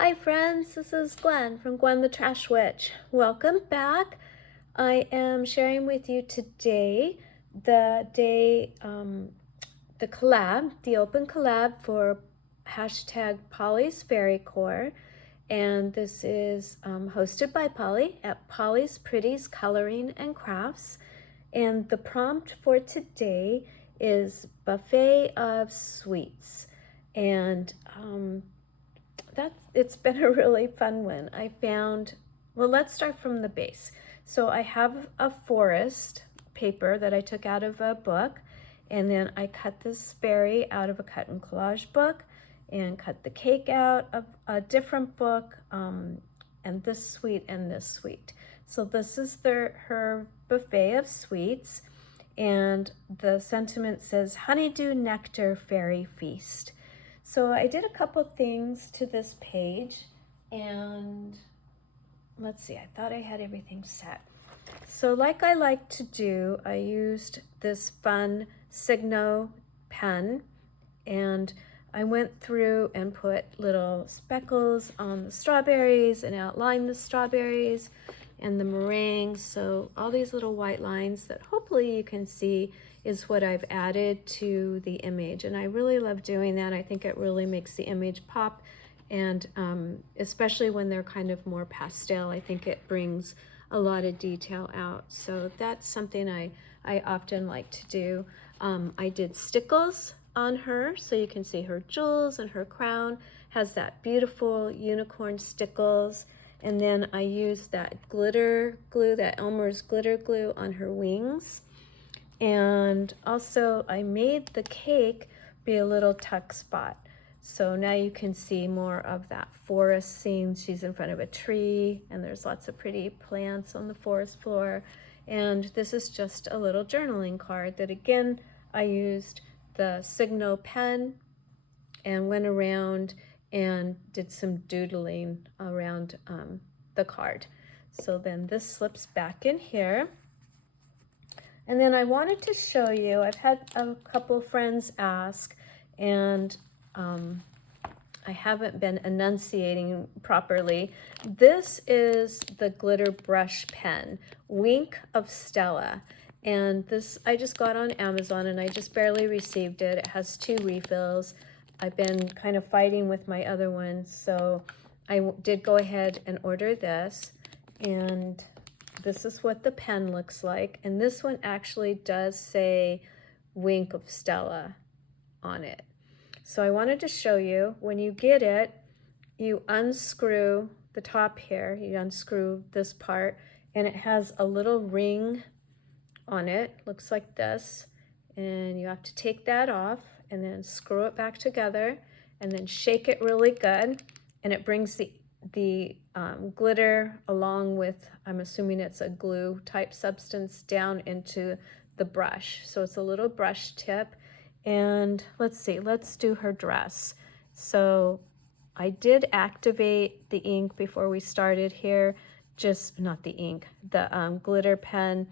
Hi friends, this is Gwen from Gwen the Trash Witch. Welcome back. I am sharing with you today the the open collab for hashtag Polly's Fairy Core. And this is hosted by Polly at Polly's Pretties Coloring and Crafts. And the prompt for today is buffet of sweets. And it's been a really fun one. I found, well, let's start from the base. So I have a forest paper that I took out of a book, and then I cut this fairy out of a cut and collage book and cut the cake out of a different book, and this sweet and this sweet. So this is her buffet of sweets, and the sentiment says honeydew nectar fairy feast. So I did a couple things to this page, and let's see, I thought I had everything set. So like I like to do, I used this fun Signo pen, and I went through and put little speckles on the strawberries and outlined the strawberries and the meringue. So all these little white lines that hopefully you can see is what I've added to the image. And I really love doing that. I think it really makes the image pop. And especially when they're kind of more pastel, I think it brings a lot of detail out. So that's something I often like to do. I did stickles on her, so you can see her jewels, and her crown has that beautiful unicorn stickles. And then I used that glitter glue, that Elmer's glitter glue on her wings. And also I made the cake be a little tuck spot. So now you can see more of that forest scene. She's in front of a tree, and there's lots of pretty plants on the forest floor. And this is just a little journaling card that, again, I used the Signo pen and went around and did some doodling around the card. So then this slips back in here. And then I wanted to show you, I've had a couple friends ask, and I haven't been enunciating properly. This is the glitter brush pen, Wink of Stella. And this I just got on Amazon, and I just barely received it. It has 2 refills. I've been kind of fighting with my other ones, so I did go ahead and order this. And this is what the pen looks like. And this one actually does say Wink of Stella on it. So I wanted to show you, when you get it, you unscrew the top here, you unscrew this part, and it has a little ring on it, looks like this. And you have to take that off and then screw it back together and then shake it really good. And it brings the glitter along with, I'm assuming it's a glue type substance, down into the brush. So it's a little brush tip. And let's see, let's do her dress. So I did activate the ink before we started here, just not the ink, the glitter pen,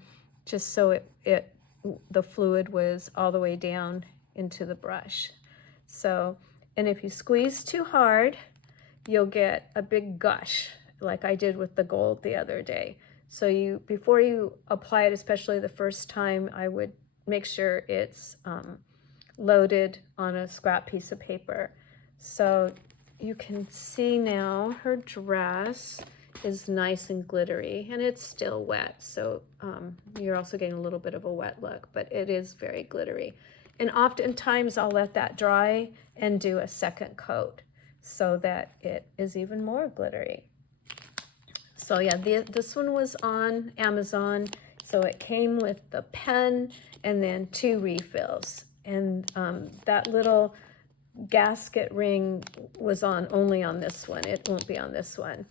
just so the fluid was all the way down into the brush. So, and if you squeeze too hard, you'll get a big gush, like I did with the gold the other day. So before you apply it, especially the first time, I would make sure it's loaded on a scrap piece of paper. So you can see now her dress is nice and glittery, and it's still wet. So you're also getting a little bit of a wet look, but it is very glittery. And oftentimes I'll let that dry and do a second coat, so that it is even more glittery. So yeah, this one was on Amazon. So it came with the pen and then 2 refills. And that little gasket ring was only on this one. It won't be on this one.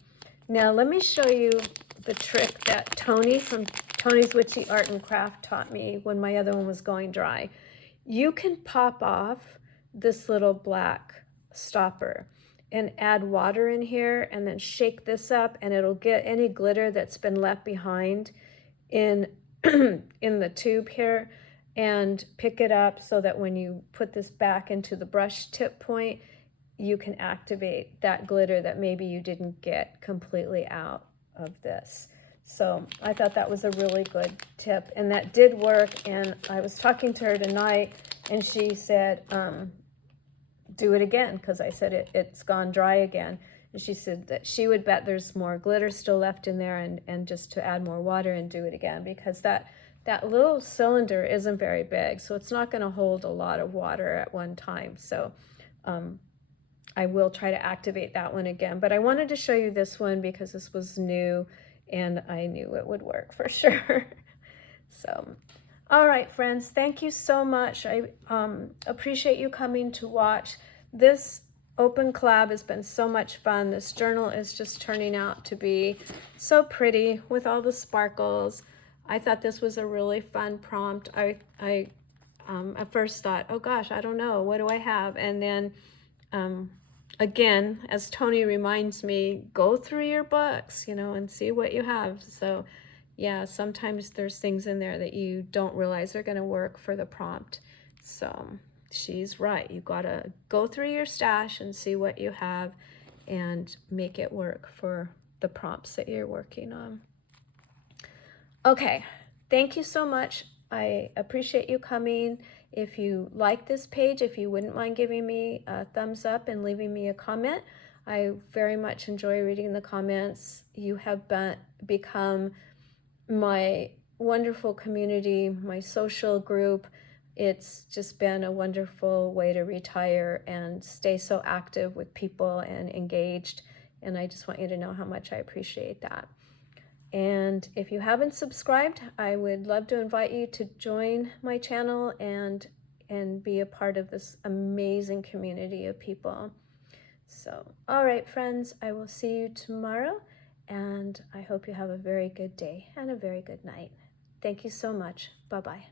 Now let me show you the trick that Tony from Tony's Witchy Art and Craft taught me when my other one was going dry. You can pop off this little black stopper and add water in here, and then shake this up, and it'll get any glitter that's been left behind in in the tube here, and pick it up so that when you put this back into the brush tip point, you can activate that glitter that maybe you didn't get completely out of this. So I thought that was a really good tip, and that did work. And I was talking to her tonight, and she said, do it again, because I said it's gone dry again. And she said that she would bet there's more glitter still left in there, and just to add more water and do it again, because that little cylinder isn't very big, so it's not going to hold a lot of water at one time. So I will try to activate that one again. But I wanted to show you this one because this was new and I knew it would work for sure. So, all right, friends, thank you so much. I appreciate you coming to watch. This open collab has been so much fun. This journal is just turning out to be so pretty with all the sparkles. I thought this was a really fun prompt. I at first thought, oh gosh, I don't know, what do I have? And then again, as Tony reminds me, go through your books, and see what you have. So yeah, sometimes there's things in there that you don't realize are going to work for the prompt. So she's right. You got to go through your stash and see what you have and make it work for the prompts that you're working on. Okay, thank you so much. I appreciate you coming. If you like this page, if you wouldn't mind giving me a thumbs up and leaving me a comment. I very much enjoy reading the comments. You have become my wonderful community, my social group. It's just been a wonderful way to retire and stay so active with people and engaged. And I just want you to know how much I appreciate that. And if you haven't subscribed, I would love to invite you to join my channel and be a part of this amazing community of people. So, all right, friends, I will see you tomorrow, and I hope you have a very good day and a very good night. Thank you so much. Bye-bye.